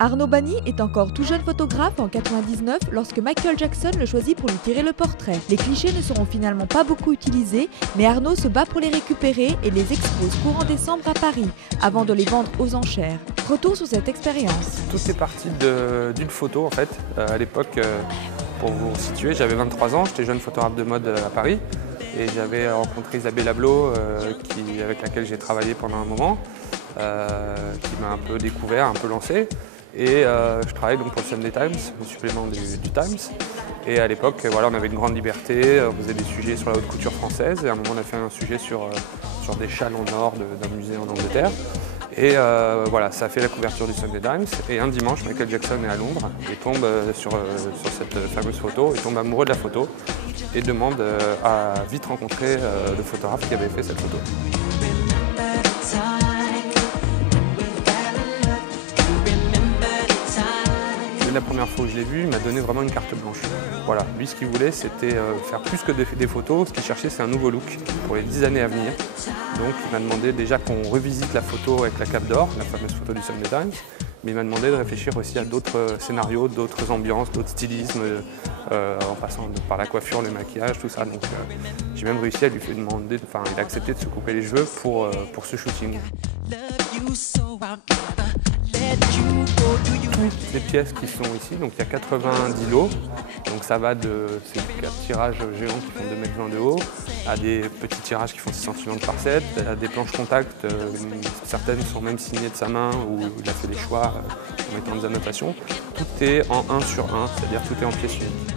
Arnaud Bani est encore tout jeune photographe en 99 lorsque Michael Jackson le choisit pour lui tirer le portrait. Les clichés ne seront finalement pas beaucoup utilisés, mais Arnaud se bat pour les récupérer et les expose courant décembre à Paris, avant de les vendre aux enchères. Retour sur cette expérience. Tout est parti d'une photo en fait. À l'époque, pour vous situer, j'avais 23 ans, j'étais jeune photographe de mode à Paris et j'avais rencontré Isabelle Ablo avec laquelle j'ai travaillé pendant un moment, qui m'a un peu découvert, un peu lancé. Et je travaillais donc pour le Sunday Times, le supplément du Times. Et à l'époque, voilà, on avait une grande liberté, on faisait des sujets sur la haute couture française. Et à un moment, on a fait un sujet sur des châles en or d'un musée en Angleterre. Et voilà, ça a fait la couverture du Sunday Times. Et un dimanche, Michael Jackson est à Londres et tombe sur cette fameuse photo. Il tombe amoureux de la photo et demande à vite rencontrer le photographe qui avait fait cette photo. La première fois où je l'ai vu, il m'a donné vraiment une carte blanche. Voilà, lui ce qu'il voulait c'était faire plus que des photos, ce qu'il cherchait c'est un nouveau look pour les 10 années à venir. Donc il m'a demandé déjà qu'on revisite la photo avec la cape d'or, la fameuse photo du Sunday Times, mais il m'a demandé de réfléchir aussi à d'autres scénarios, d'autres ambiances, d'autres stylismes, en passant par la coiffure, le maquillage, tout ça. Donc j'ai même réussi à lui faire demander, enfin il a accepté de se couper les cheveux pour ce shooting. Toutes les pièces qui sont ici, donc il y a 90 lots, donc ça va de ces 4 tirages géants qui font 2,20 m de haut, à des petits tirages qui font 6 cm par 7, à des planches contact, certaines sont même signées de sa main où il a fait des choix en mettant des annotations. Tout est en 1 sur 1, c'est-à-dire tout est en pièces uniques.